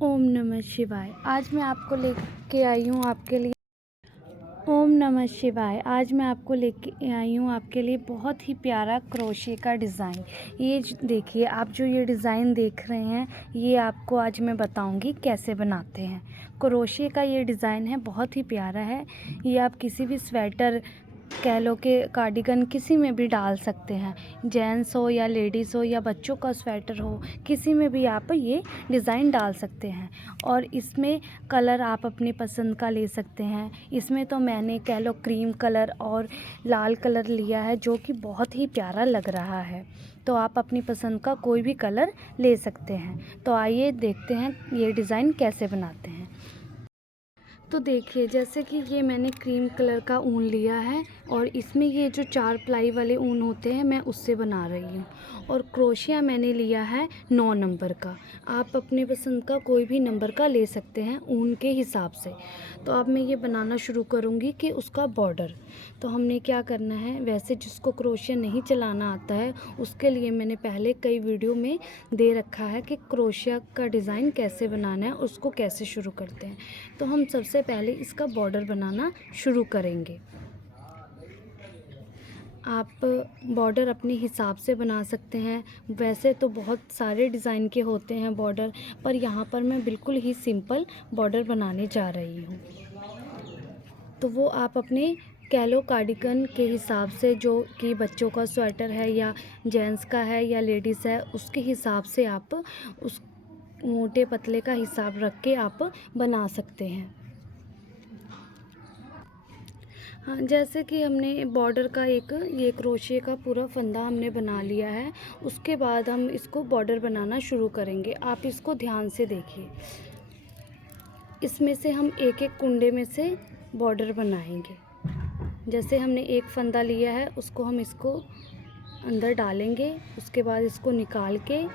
ओम नमः शिवाय। आज मैं आपको लेके आई हूँ आपके लिए ओम नमः शिवाय। आज मैं आपको लेके आई हूँ आपके लिए बहुत ही प्यारा क्रोशे का डिज़ाइन। ये देखिए, आप जो ये डिज़ाइन देख रहे हैं, ये आपको आज मैं बताऊँगी कैसे बनाते हैं। क्रोशे का ये डिज़ाइन है, बहुत ही प्यारा है। ये आप किसी भी स्वेटर कह लो कि कार्डिगन किसी में भी डाल सकते हैं। जेंट्स हो या लेडीज़ हो या बच्चों का स्वेटर हो, किसी में भी आप ये डिज़ाइन डाल सकते हैं। और इसमें कलर आप अपनी पसंद का ले सकते हैं। इसमें तो मैंने कह लो क्रीम कलर और लाल कलर लिया है, जो कि बहुत ही प्यारा लग रहा है। तो आप अपनी पसंद का कोई भी कलर ले सकते हैं। तो आइए देखते हैं ये डिज़ाइन कैसे बनाते हैं। तो देखिए, जैसे कि ये मैंने क्रीम कलर का ऊन लिया है और इसमें ये जो 4 प्लाई वाले ऊन होते हैं, मैं उससे बना रही हूँ। और क्रोशिया मैंने लिया है 9 नंबर का। आप अपनी पसंद का कोई भी नंबर का ले सकते हैं ऊन के हिसाब से। तो अब मैं ये बनाना शुरू करूँगी कि उसका बॉर्डर। तो हमने क्या करना है, वैसे जिसको क्रोशिया नहीं चलाना आता है, उसके लिए मैंने पहले कई वीडियो में दे रखा है कि क्रोशिया का डिज़ाइन कैसे बनाना है, उसको कैसे शुरू करते हैं। तो हम सबसे पहले इसका बॉर्डर बनाना शुरू करेंगे। आप बॉर्डर अपने हिसाब से बना सकते हैं। वैसे तो बहुत सारे डिज़ाइन के होते हैं बॉर्डर, पर यहाँ पर मैं बिल्कुल ही सिंपल बॉर्डर बनाने जा रही हूँ। तो वो आप अपने कह लो कार्डिगन के हिसाब से, जो कि बच्चों का स्वेटर है या जेंट्स का है या लेडीज़ है, उसके हिसाब से आप उस मोटे पतले का हिसाब रख के आप बना सकते हैं। हाँ, जैसे कि हमने बॉर्डर का ये क्रोशिया का पूरा फंदा हमने बना लिया है। उसके बाद हम इसको बॉर्डर बनाना शुरू करेंगे। आप इसको ध्यान से देखिए। इसमें से हम एक एक कुंडे में से बॉर्डर बनाएंगे। जैसे हमने एक फंदा लिया है, उसको हम इसको अंदर डालेंगे। उसके बाद इसको निकाल के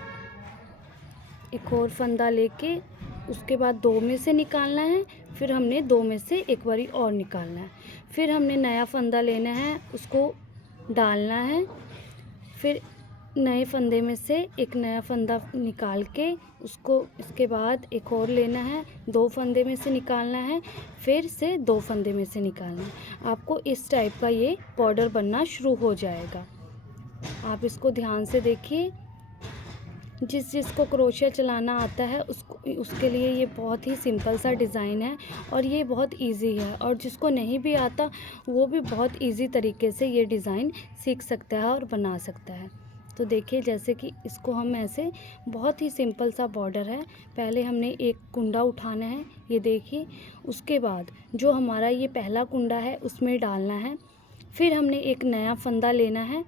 एक और फंदा लेके उसके बाद 2 में से निकालना है। फिर हमने 2 में से एक बारी और निकालना है। फिर हमने नया फंदा लेना है, उसको डालना है। फिर नए फंदे में से एक नया फंदा निकाल के उसको इसके बाद एक और लेना है, 2 फंदे में से निकालना है, फिर से 2 फंदे में से निकालना है। आपको इस टाइप का ये बॉर्डर बनना शुरू हो जाएगा। आप इसको ध्यान से देखिए। जिसको क्रोशिया चलाना आता है उसके लिए ये बहुत ही सिंपल सा डिज़ाइन है और ये बहुत इजी है। और जिसको नहीं भी आता, वो भी बहुत इजी तरीके से ये डिज़ाइन सीख सकता है और बना सकता है। तो देखिए, जैसे कि इसको हम ऐसे, बहुत ही सिंपल सा बॉर्डर है। पहले हमने एक कुंडा उठाना है, ये देखिए। उसके बाद जो हमारा ये पहला कुंडा है, उसमें डालना है। फिर हमने एक नया फंदा लेना है,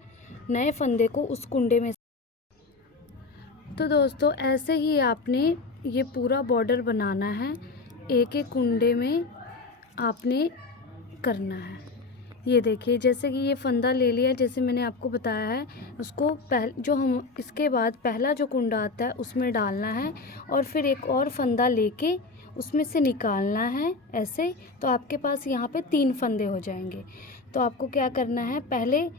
नए फंदे को उस कुंडे में। तो दोस्तों, ऐसे ही आपने ये पूरा बॉर्डर बनाना है। एक एक कुंडे में आपने करना है। ये देखिए, जैसे कि ये फंदा ले लिया, जैसे मैंने आपको बताया है, उसको जो हम इसके बाद पहला जो कुंडा आता है उसमें डालना है और फिर एक और फंदा लेके उसमें से निकालना है ऐसे। तो आपके पास यहाँ पे 3 फंदे हो जाएंगे। तो आपको क्या करना है, पहले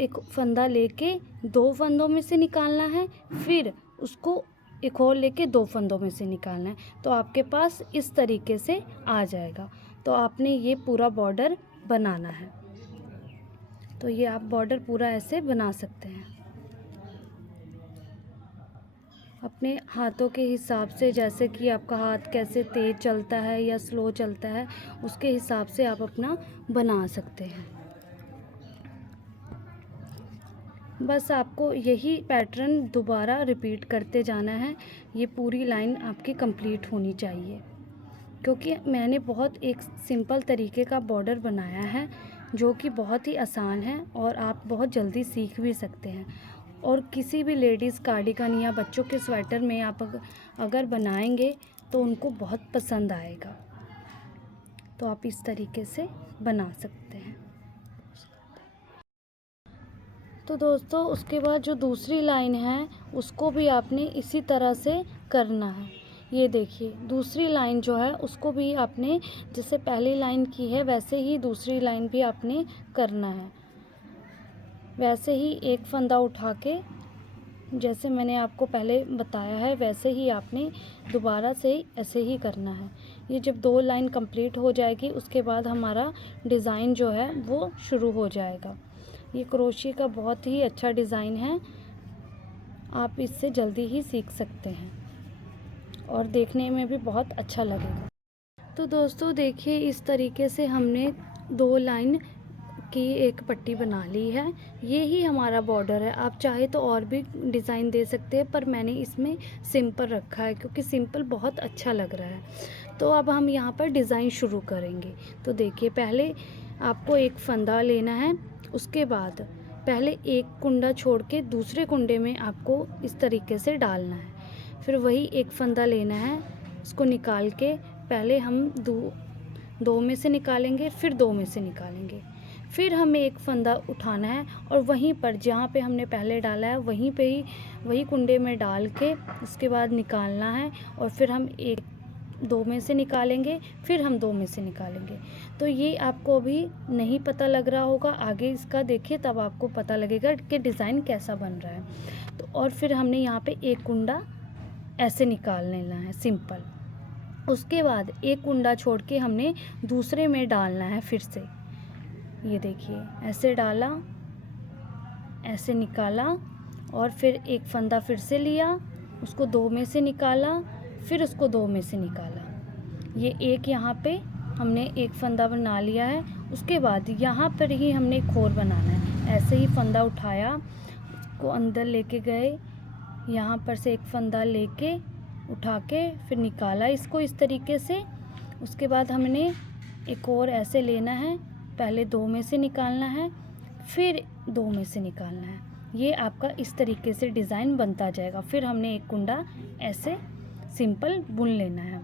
एक फंदा लेके 2 फंदों में से निकालना है, फिर उसको एक और लेके 2 फंदों में से निकालना है। तो आपके पास इस तरीके से आ जाएगा। तो आपने ये पूरा बॉर्डर बनाना है। तो ये आप बॉर्डर पूरा ऐसे बना सकते हैं अपने हाथों के हिसाब से। जैसे कि आपका हाथ कैसे तेज़ चलता है या स्लो चलता है, उसके हिसाब से आप अपना बना सकते हैं। बस आपको यही पैटर्न दोबारा रिपीट करते जाना है। ये पूरी लाइन आपकी कंप्लीट होनी चाहिए, क्योंकि मैंने बहुत एक सिंपल तरीके का बॉर्डर बनाया है, जो कि बहुत ही आसान है और आप बहुत जल्दी सीख भी सकते हैं। और किसी भी लेडीज़ कार्डिगन या बच्चों के स्वेटर में आप अगर बनाएंगे तो उनको बहुत पसंद आएगा। तो आप इस तरीके से बना सकते हैं। तो दोस्तों, उसके बाद जो दूसरी लाइन है, उसको भी आपने इसी तरह से करना है। ये देखिए, दूसरी लाइन जो है उसको भी आपने जैसे पहली लाइन की है, वैसे ही दूसरी लाइन भी आपने करना है। वैसे ही एक फंदा उठा के जैसे मैंने आपको पहले बताया है वैसे ही आपने दोबारा से ऐसे ही करना है। ये जब 2 लाइन कंप्लीट हो जाएगी उसके बाद हमारा डिज़ाइन जो है वो शुरू हो जाएगा। ये क्रोशिया का बहुत ही अच्छा डिज़ाइन है, आप इससे जल्दी ही सीख सकते हैं और देखने में भी बहुत अच्छा लगेगा। तो दोस्तों देखिए, इस तरीके से हमने 2 लाइन की एक पट्टी बना ली है। ये ही हमारा बॉर्डर है। आप चाहे तो और भी डिज़ाइन दे सकते हैं, पर मैंने इसमें सिंपल रखा है क्योंकि सिंपल बहुत अच्छा लग रहा है। तो अब हम यहाँ पर डिज़ाइन शुरू करेंगे। तो देखिए, पहले आपको एक फंदा लेना है, उसके बाद पहले एक कुंडा छोड़ के दूसरे कुंडे में आपको इस तरीके से डालना है। फिर वही एक फंदा लेना है, उसको निकाल के पहले हम दो में से निकालेंगे, फिर 2 में से निकालेंगे। फिर हमें एक फंदा उठाना है और वहीं पर जहाँ पे हमने पहले डाला है वहीं पे ही वही कुंडे में डाल के उसके बाद निकालना है और फिर हम 2 में से निकालेंगे, फिर हम 2 में से निकालेंगे। तो ये आपको अभी नहीं पता लग रहा होगा, आगे इसका देखिए तब आपको पता लगेगा कि डिज़ाइन कैसा बन रहा है। तो और फिर हमने यहाँ पे एक कुंडा ऐसे निकाल लेना है सिंपल। उसके बाद एक कुंडा छोड़ के हमने दूसरे में डालना है फिर से। ये देखिए, ऐसे डाला, ऐसे निकाला और फिर एक फंदा फिर से लिया, उसको 2 में से निकाला, फिर उसको 2 में से निकाला। ये एक यहाँ पे हमने एक फंदा बना लिया है। उसके बाद यहाँ पर ही हमने एक और बनाना है। ऐसे ही फंदा उठाया, उसको अंदर लेके गए, यहाँ पर से एक फंदा लेके उठा के फिर निकाला इसको इस तरीके से। उसके बाद हमने एक और ऐसे लेना है, पहले 2 में से निकालना है, फिर 2 में से निकालना है। ये आपका इस तरीके से डिज़ाइन बनता जाएगा। फिर हमने एक कुंडा ऐसे सिंपल बुन लेना है।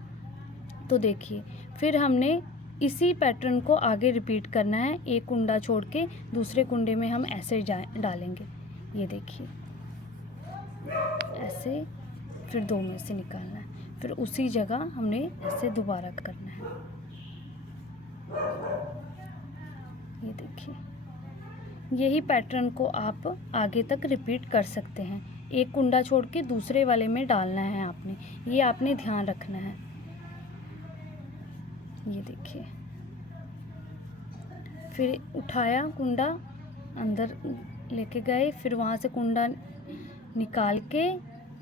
तो देखिए, फिर हमने इसी पैटर्न को आगे रिपीट करना है। एक कुंडा छोड़ के दूसरे कुंडे में हम ऐसे डालेंगे। ये देखिए, ऐसे, फिर 2 में से निकालना है, फिर उसी जगह हमने ऐसे दोबारा करना है। ये देखिए, यही पैटर्न को आप आगे तक रिपीट कर सकते हैं। एक कुंडा छोड़ के दूसरे वाले में डालना है आपने, ये आपने ध्यान रखना है। ये देखिए, फिर उठाया कुंडा, अंदर लेके गए, फिर वहाँ से कुंडा निकाल के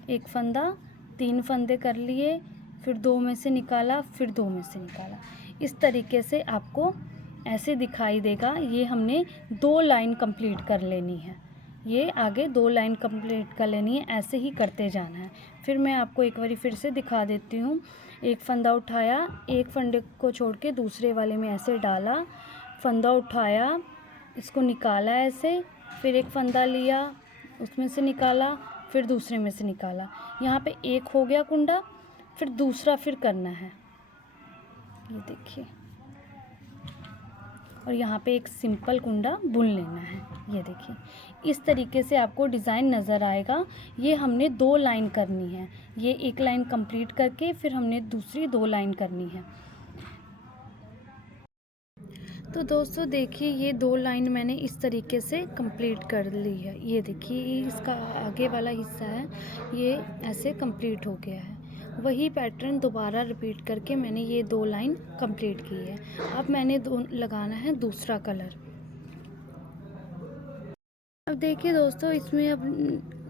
एक फंदा, 3 फंदे कर लिए, फिर 2 में से निकाला, फिर 2 में से निकाला। इस तरीके से आपको ऐसे दिखाई देगा। ये हमने 2 लाइन कंप्लीट कर लेनी है। ये आगे 2 लाइन कंप्लीट कर लेनी है, ऐसे ही करते जाना है। फिर मैं आपको एक बारी फिर से दिखा देती हूँ। एक फंदा उठाया, एक फंदे को छोड़ के दूसरे वाले में ऐसे डाला, फंदा उठाया, इसको निकाला ऐसे, फिर एक फंदा लिया, उसमें से निकाला, फिर दूसरे में से निकाला। यहाँ पे एक हो गया कुंडा, फिर दूसरा फिर करना है। ये देखिए, और यहाँ पे एक सिंपल कुंडा बुन लेना है। ये देखिए, इस तरीके से आपको डिज़ाइन नज़र आएगा। ये हमने 2 लाइन करनी है। ये एक लाइन कंप्लीट करके फिर हमने दूसरी 2 लाइन करनी है। तो दोस्तों देखिए, ये 2 लाइन मैंने इस तरीके से कंप्लीट कर ली है। ये देखिए, इसका आगे वाला हिस्सा है, ये ऐसे कंप्लीट हो गया है। वही पैटर्न दोबारा रिपीट करके मैंने ये 2 लाइन कंप्लीट की है। अब मैंने लगाना है दूसरा कलर। अब देखिए दोस्तों, इसमें अब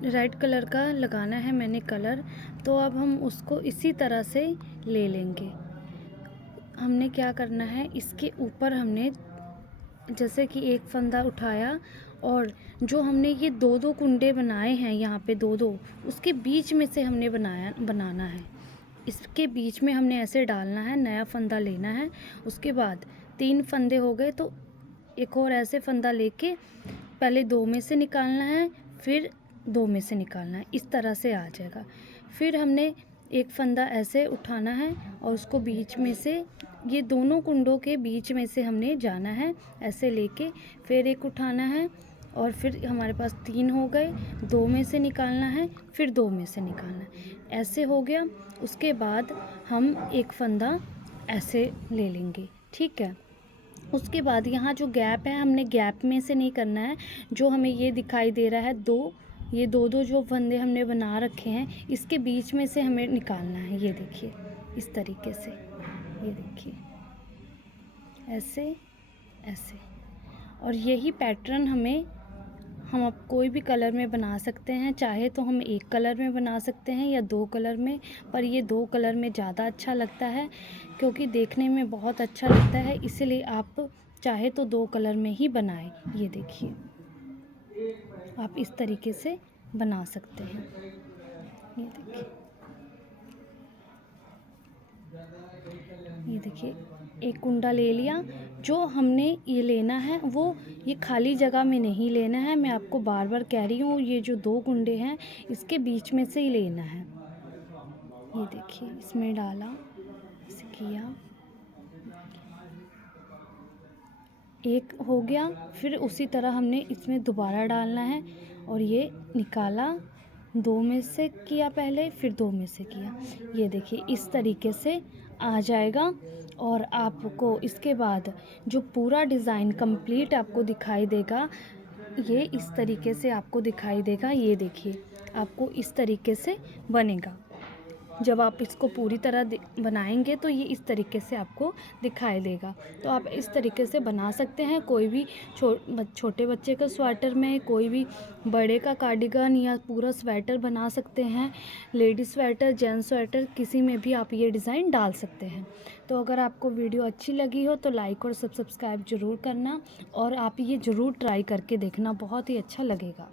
रेड कलर का लगाना है मैंने कलर। तो अब हम उसको इसी तरह से ले लेंगे। हमने क्या करना है, इसके ऊपर हमने जैसे कि एक फंदा उठाया और जो हमने ये 2-2 कुंडे बनाए हैं यहाँ पे 2-2, उसके बीच में से हमने बनाना है। इसके बीच में हमने ऐसे डालना है, नया फंदा लेना है। उसके बाद 3 फंदे हो गए तो एक और ऐसे फंदा लेके पहले 2 में से निकालना है, फिर 2 में से निकालना है। इस तरह से आ जाएगा। फिर हमने एक फंदा ऐसे उठाना है और उसको बीच में से, ये दोनों कुंडों के बीच में से हमने जाना है ऐसे लेके, फिर एक उठाना है और फिर हमारे पास 3 हो गए। 2 में से निकालना है, फिर 2 में से निकालना है, ऐसे हो गया। उसके बाद हम एक फंदा ऐसे ले लेंगे, ठीक है। उसके बाद यहाँ जो गैप है, हमने गैप में से नहीं करना है। जो हमें ये दिखाई दे रहा है 2 ये दो दो जो फंदे हमने बना रखे हैं इसके बीच में से हमें निकालना है। ये देखिए इस तरीके से, ये देखिए ऐसे ऐसे। और यही पैटर्न हम अब कोई भी कलर में बना सकते हैं, चाहे तो हम एक कलर में बना सकते हैं या दो कलर में, पर ये दो कलर में ज़्यादा अच्छा लगता है क्योंकि देखने में बहुत अच्छा लगता है, इसीलिए आप चाहे तो दो कलर में ही बनाएं। ये देखिए आप इस तरीके से बना सकते हैं। ये देखिए, ये देखिए एक कुंडा ले लिया। जो हमने ये लेना है वो ये खाली जगह में नहीं लेना है, मैं आपको बार बार कह रही हूँ, ये जो दो कुंडे हैं इसके बीच में से ही लेना है। ये देखिए इसमें डाला, ऐसे किया, एक हो गया, फिर उसी तरह हमने इसमें दोबारा डालना है और ये निकाला, दो में से किया पहले, फिर दो में से किया। ये देखिए इस तरीके से आ जाएगा और आपको इसके बाद जो पूरा डिज़ाइन कंप्लीट आपको दिखाई देगा, ये इस तरीके से आपको दिखाई देगा। ये देखिए आपको इस तरीके से बनेगा। जब आप इसको पूरी तरह बनाएंगे तो ये इस तरीके से आपको दिखाई देगा। तो आप इस तरीके से बना सकते हैं, कोई भी छोटे बच्चे का स्वेटर में, कोई भी बड़े का कार्डिगन या पूरा स्वेटर बना सकते हैं, लेडीज स्वेटर, जेंट्स स्वेटर, किसी में भी आप ये डिज़ाइन डाल सकते हैं। तो अगर आपको वीडियो अच्छी लगी हो तो लाइक और सब्सक्राइब ज़रूर करना और आप ये ज़रूर ट्राई करके देखना, बहुत ही अच्छा लगेगा।